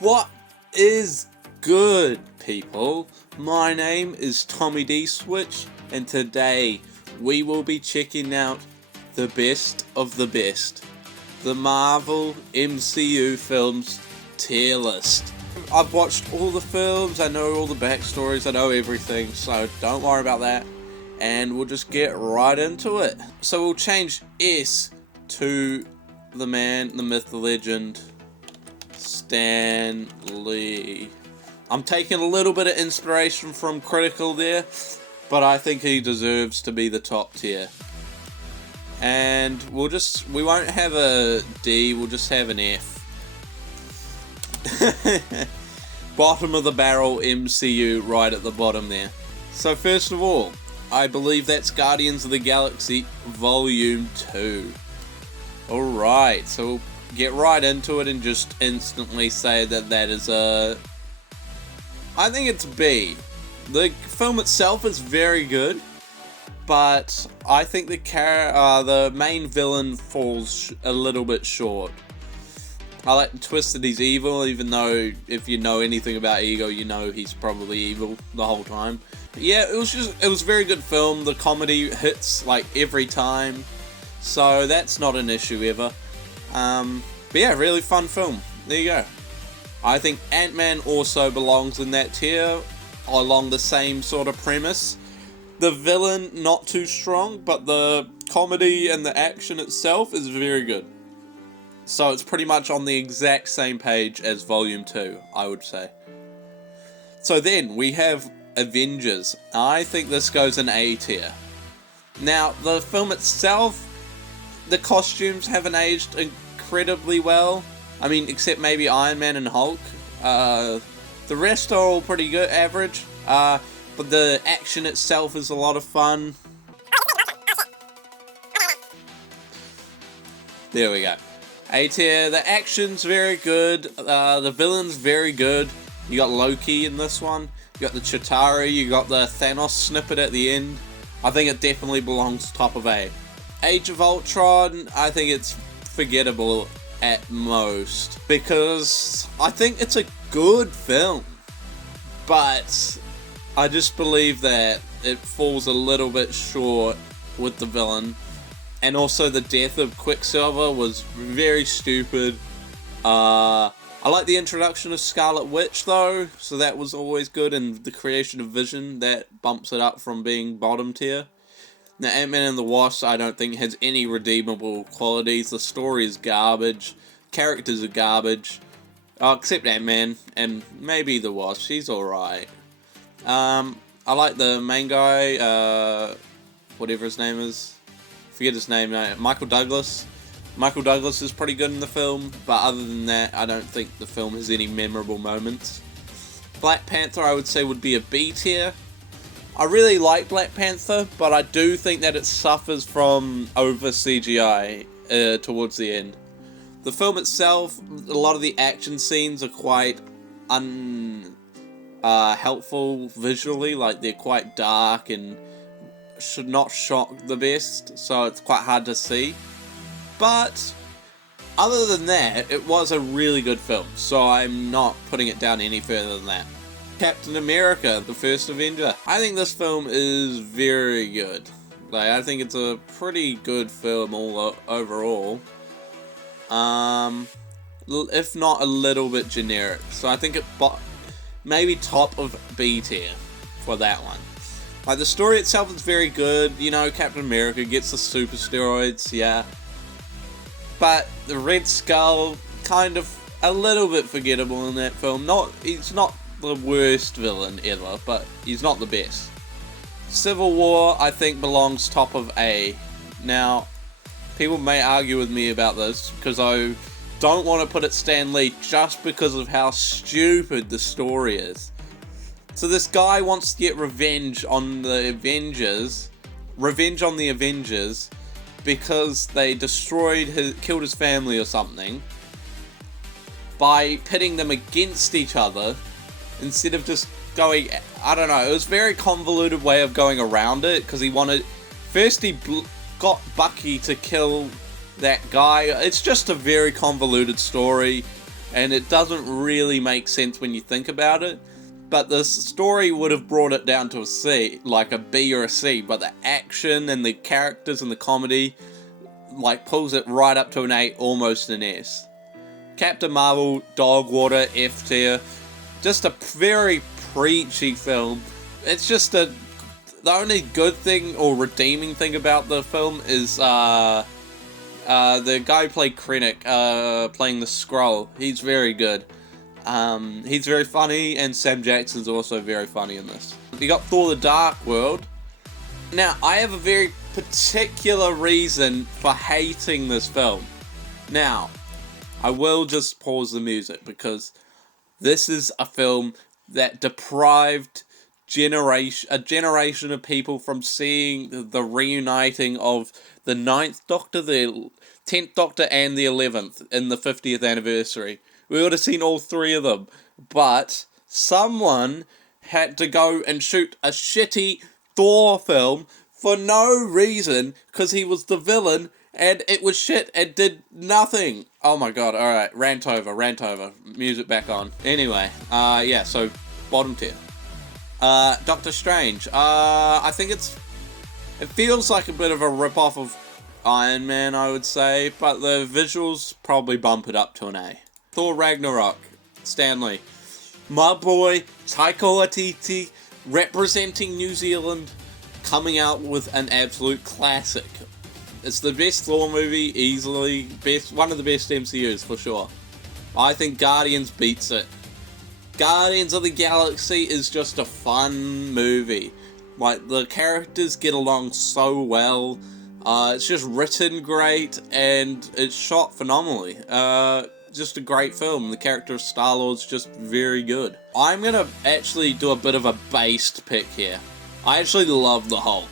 What is good, people? My name is Tommy D Switch, and today we will be checking out the best of the best, the Marvel MCU films tier list. I've watched all the films, I know all the backstories, I know everything, so don't worry about that, and we'll just get right into it. So we'll change S to the man, the myth, the legend, Stan Lee. I'm taking a little bit of inspiration from Critical there, but I think he deserves to be the top tier. And we won't have a D, we'll just have an F. Bottom of the barrel MCU right at the bottom there. So first of all, I believe that's Guardians of the Galaxy Volume 2. Alright, so we'll get right into it and just instantly say that is a... I think it's B. The film itself is very good, but I think the main villain falls a little bit short. I like the twist that he's evil, even though if you know anything about Ego, you know he's probably evil the whole time. But yeah, it was a very good film. The comedy hits like every time, so that's not an issue ever. But yeah, really fun film. There you go. I think Ant-Man also belongs in that tier, along the same sort of premise. The villain, not too strong, but the comedy and the action itself is very good. So it's pretty much on the exact same page as Volume 2, I would say. So then, we have Avengers. I think this goes in A tier. Now, the film itself, the costumes haven't aged incredibly well. I mean, except maybe Iron Man and Hulk. The rest are all pretty good, average. But the action itself is a lot of fun. There we go. A tier. The action's very good. The villain's very good. You got Loki in this one. You got the Chitauri. You got the Thanos snippet at the end. I think it definitely belongs top of A. Age of Ultron, I think it's forgettable at most, because I think it's a good film, but I just believe that it falls a little bit short with the villain, and also the death of Quicksilver was very stupid. I like the introduction of Scarlet Witch though, so that was always good, and the creation of Vision, that bumps it up from being bottom tier. Now, Ant-Man and the Wasp, I don't think has any redeemable qualities. The story is garbage. Characters are garbage. Except Ant-Man, and maybe the Wasp. She's alright. I like the main guy, whatever his name is. Forget his name now. Michael Douglas. Michael Douglas is pretty good in the film, but other than that, I don't think the film has any memorable moments. Black Panther, I would say, would be a B tier. I really like Black Panther, but I do think that it suffers from over CGI towards the end. The film itself, a lot of the action scenes are quite helpful visually, like they're quite dark and should not shock the best, so it's quite hard to see. But other than that, it was a really good film, so I'm not putting it down any further than that. Captain America, the first Avenger. I think this film is very good. Like, I think it's a pretty good film overall. If not a little bit generic. So I think it maybe top of B tier for that one. Like, the story itself is very good. You know, Captain America gets the super steroids, yeah. But the Red Skull, kind of a little bit forgettable in that film. He's not the worst villain ever, but he's not the best. Civil War, I think, belongs top of A. Now, people may argue with me about this, because I don't want to put it Stan Lee just because of how stupid the story is. So this guy wants to get revenge on the Avengers, because they killed his family or something, by pitting them against each other, instead of just going, I don't know, it was a very convoluted way of going around it, because he got Bucky to kill that guy. It's just a very convoluted story. and it doesn't really make sense when you think about it. But the story would have brought it down to a C, like a B or a C, but the action and the characters and the comedy, like, pulls it right up to an A, almost an S. Captain Marvel, dog water, F tier. Just a very preachy film. It's just the only good thing or redeeming thing about the film is the guy who played Krennic, playing the Skrull. He's very good. He's very funny, and Sam Jackson's also very funny in this. You got Thor: The Dark World. Now, I have a very particular reason for hating this film. Now, I will just pause the music, because this is a film that deprived a generation of people from seeing the reuniting of the 9th Doctor, the 10th Doctor, and the 11th in the 50th anniversary. We would have seen all three of them, but someone had to go and shoot a shitty Thor film for no reason, because he was the villain, and it was shit and did nothing. Oh my god, alright, rant over, music back on. Anyway, yeah, so, bottom tier. Doctor Strange, I think it feels like a bit of a rip-off of Iron Man, I would say, but the visuals probably bump it up to an A. Thor Ragnarok, Stanley. My boy, Taika Waititi, representing New Zealand, coming out with an absolute classic. It's the best Thor movie, easily. One of the best MCUs, for sure. I think Guardians beats it. Guardians of the Galaxy is just a fun movie. Like, the characters get along so well. It's just written great, and it's shot phenomenally. Just a great film. The character of Star-Lord's just very good. I'm gonna actually do a bit of a based pick here. I actually love the Hulk.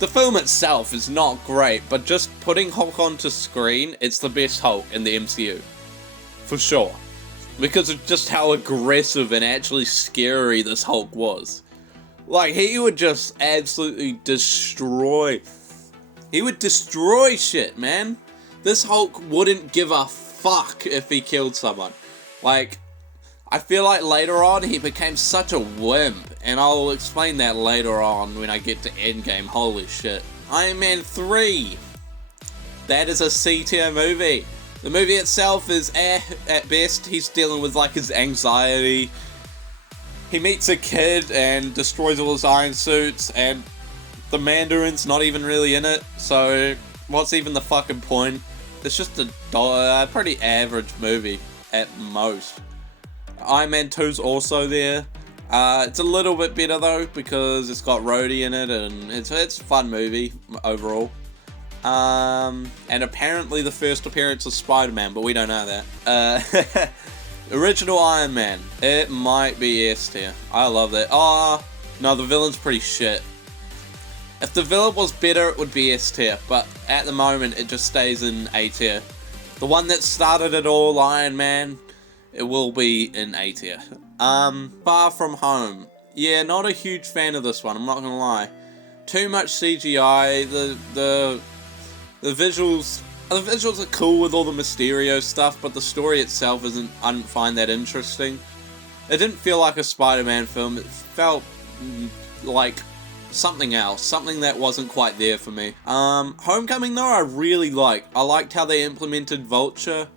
The film itself is not great, but just putting Hulk onto screen, it's the best Hulk in the MCU. For sure. Because of just how aggressive and actually scary this Hulk was. Like, he would just absolutely destroy. He would destroy shit, man. This Hulk wouldn't give a fuck if he killed someone. Like, I feel like later on he became such a wimp, and I'll explain that later on when I get to Endgame. Holy shit. Iron Man 3. That is a C tier movie. The movie itself is at best. He's dealing with, like, his anxiety. He meets a kid and destroys all his iron suits, and the Mandarin's not even really in it, so what's even the fucking point? It's just a pretty average movie at most. Iron Man 2's also there. It's a little bit better though, because it's got Rhodey in it, and it's a fun movie overall. And apparently the first appearance of Spider-Man, but we don't know that. Original Iron Man, it might be S tier. I love that. Oh, no, the villain's pretty shit. If the villain was better, it would be S tier, but at the moment it just stays in A tier. The one that started it all, Iron Man, it will be in A tier. Far From Home. Yeah, not a huge fan of this one, I'm not gonna lie. Too much CGI, the visuals are cool with all the Mysterio stuff, but the story itself I didn't find that interesting. It didn't feel like a Spider-Man film, it felt like something else, something that wasn't quite there for me. Homecoming though, I really liked. I liked how they implemented Vulture.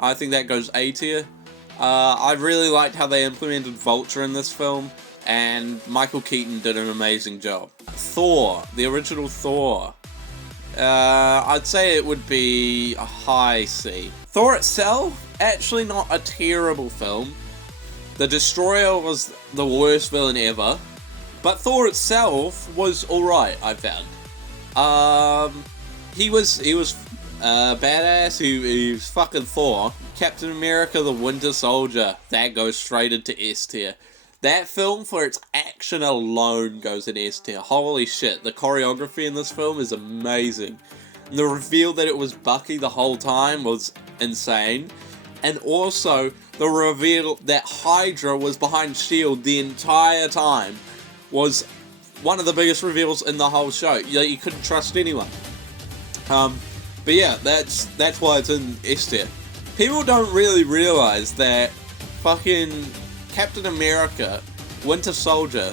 I think that goes A tier. I really liked how they implemented Vulture in this film, and Michael Keaton did an amazing job. Thor, the original Thor. I'd say it would be a high C. Thor itself, actually not a terrible film. The Destroyer was the worst villain ever, but Thor itself was alright, I found. He was badass, he was fucking Thor. Captain America the Winter Soldier, that goes straight into S tier. That film, for its action alone, goes in S tier. Holy shit, the choreography in this film is amazing. And the reveal that it was Bucky the whole time was insane. And also, the reveal that Hydra was behind S.H.I.E.L.D. the entire time was one of the biggest reveals in the whole show. You couldn't trust anyone. But yeah, that's why it's in S tier. People don't really realize that fucking Captain America, Winter Soldier,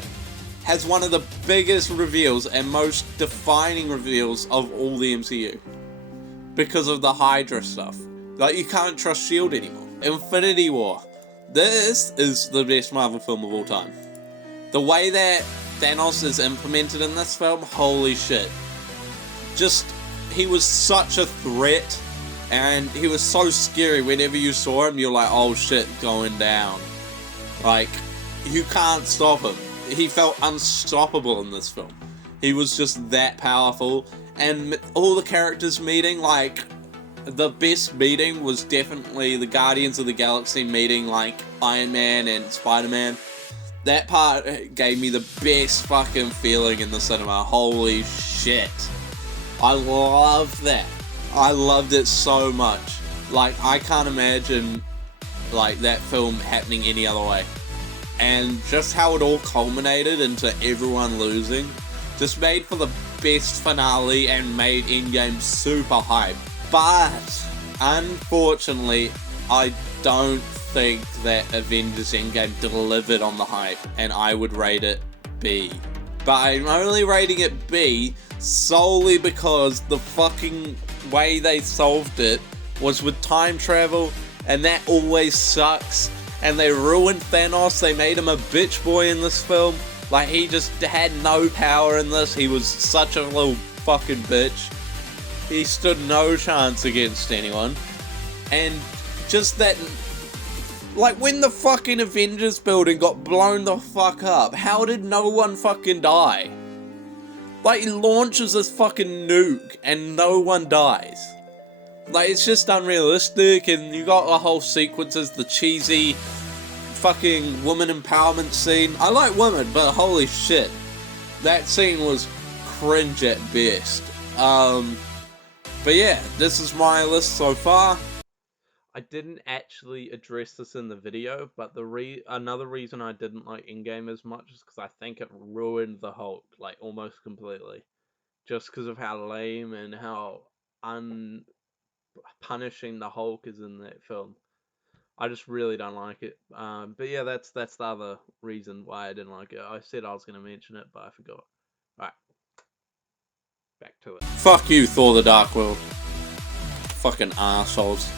has one of the biggest reveals and most defining reveals of all the MCU. Because of the Hydra stuff. Like, you can't trust S.H.I.E.L.D. anymore. Infinity War. This is the best Marvel film of all time. The way that Thanos is implemented in this film, holy shit. Just, he was such a threat, and he was so scary. Whenever you saw him, you're like, oh shit, going down. Like, you can't stop him. He felt unstoppable in this film. He was just that powerful, and all the characters meeting, like, the best meeting was definitely the Guardians of the Galaxy meeting, like Iron Man and Spider-Man. That part gave me the best fucking feeling in the cinema. Holy shit. I love that. I loved it so much. Like, I can't imagine, like, that film happening any other way. And just how it all culminated into everyone losing just made for the best finale and made Endgame super hype. But, unfortunately, I don't think that Avengers Endgame delivered on the hype, and I would rate it B. But I'm only rating it B solely because the fucking way they solved it was with time travel, and that always sucks. And they ruined Thanos. They made him a bitch boy in this film. Like, he just had no power in this. He was such a little fucking bitch. He stood no chance against anyone. And just that, like, when the fucking Avengers building got blown the fuck up, how did no one fucking die? Like, he launches this fucking nuke and no one dies. Like, it's just unrealistic, and you got the whole sequences, the cheesy fucking woman empowerment scene. I like women, but holy shit. That scene was cringe at best. But yeah, this is my list so far. I didn't actually address this in the video, but another reason I didn't like Endgame as much is because I think it ruined the Hulk, like, almost completely. Just because of how lame and how punishing the Hulk is in that film. I just really don't like it. But yeah, that's the other reason why I didn't like it. I said I was going to mention it, but I forgot. Alright. Back to it. Fuck you, Thor the Dark World. Fucking assholes.